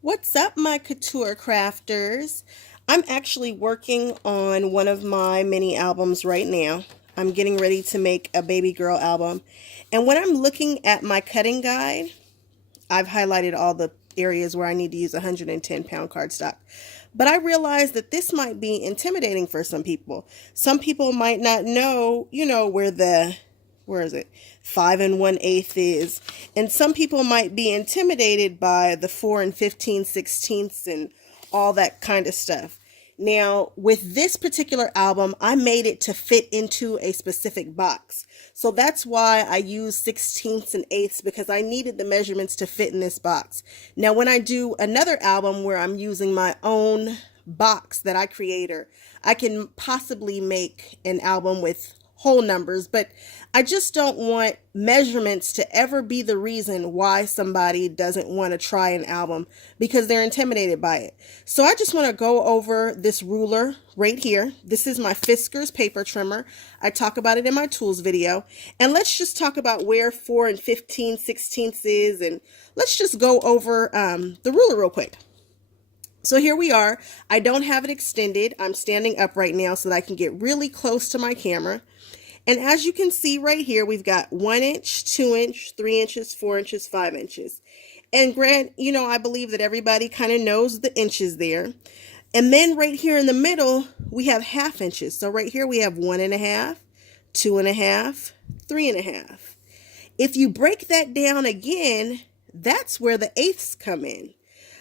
What's up, my couture crafters? I'm actually working on one of my mini albums right now. I'm getting ready to make a baby girl album. And when I'm looking at my cutting guide, I've highlighted all the areas where I need to use 110-pound cardstock. But I realize that this might be intimidating for some people. Some people might not know, where is it? 5 1/8 is. And some people might be intimidated by the 4 15/16 and all that kind of stuff. Now, with this particular album, I made it to fit into a specific box. So that's why I use 16ths and eighths, because I needed the measurements to fit in this box. Now, when I do another album where I'm using my own box that I create, I can possibly make an album with whole numbers, but I just don't want measurements to ever be the reason why somebody doesn't want to try an album, because they're intimidated by it. So I just want to go over this ruler right here. This is my Fiskars paper trimmer. I talk about it in my tools video. And let's just talk about where 4 15/16 is, and let's just go over the ruler real quick. So here we are. I don't have it extended. I'm standing up right now so that I can get really close to my camera. And as you can see right here, we've got 1 inch, 2 inch, 3 inches, 4 inches, 5 inches. And I believe that everybody kind of knows the inches there. And then right here in the middle, we have half inches. So right here we have 1.5, 2.5, 3.5. If you break that down again, that's where the eighths come in.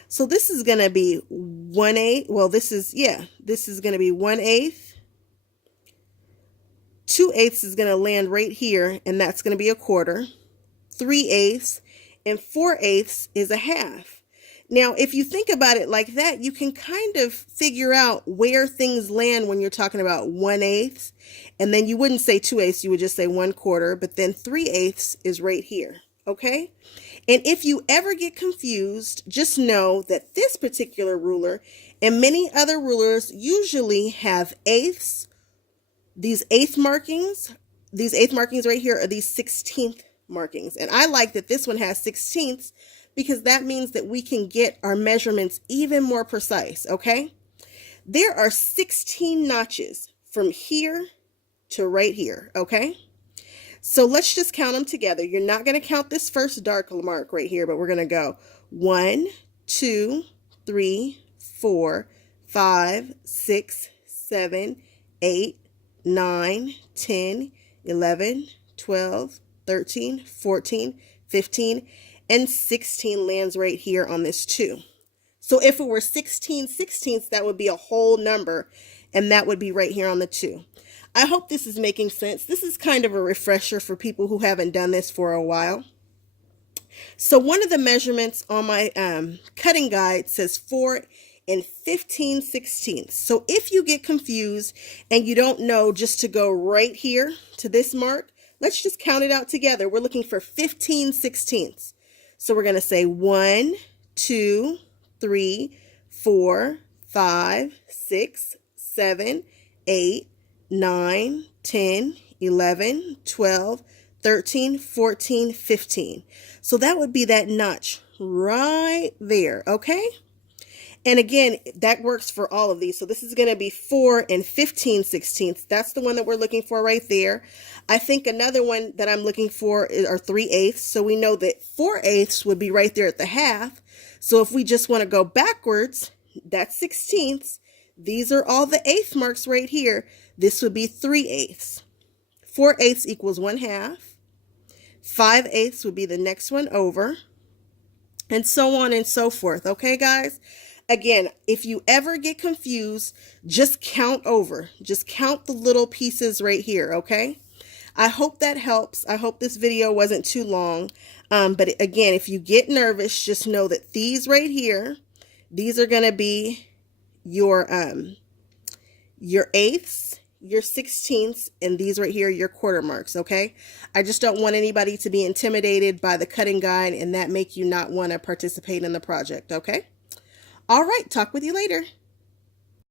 So this is going to be 1/8. Well, this is going to be 1/8. 2/8 is going to land right here, and that's going to be 1/4. 3/8, and 4/8 is a half. Now, if you think about it like that, you can kind of figure out where things land when you're talking about 1/8, and then you wouldn't say 2/8, you would just say 1/4, but then 3/8 is right here, okay? And if you ever get confused, just know that this particular ruler and many other rulers usually have eighths. These eighth markings right here are these 16th markings. And I like that this one has 16ths, because that means that we can get our measurements even more precise, okay? There are 16 notches from here to right here, okay? So let's just count them together. You're not going to count this first dark mark right here, but we're going to go 1, 2, 3, 4, 5, 6, 7, 8, 9, 10, 11, 12, 13, 14, 15, and 16 lands right here on this 2. So if it were 16/16, that would be a whole number, and that would be right here on the 2. I hope this is making sense. This is kind of a refresher for people who haven't done this for a while. So one of the measurements on my cutting guide says 4 15/16. So if you get confused and you don't know just to go right here to this mark, let's just count it out together. We're looking for 15/16. So we're going to say 1, 2, 3, 4, 5, 6, 7, 8, 9, 10, 11, 12, 13, 14, 15. So that would be that notch right there, okay? And again, that works for all of these. So this is going to be 4 15/16. That's the one that we're looking for right there. I think another one that I'm looking for are 3/8. So we know that 4/8 would be right there at the half. So if we just want to go backwards, that's 16ths. These are all the eighth marks right here. This would be 3/8. 4/8 equals 1/2. 5/8 would be the next one over, and so on and so forth. Okay, guys? Again, if you ever get confused, just count over. Just count the little pieces right here, okay? I hope that helps. I hope this video wasn't too long. But again, if you get nervous, just know that these right here, these are going to be your eighths, your 16ths, and these right here, your 1/4 marks, okay? I just don't want anybody to be intimidated by the cutting guide and that make you not want to participate in the project, okay? All right, talk with you later.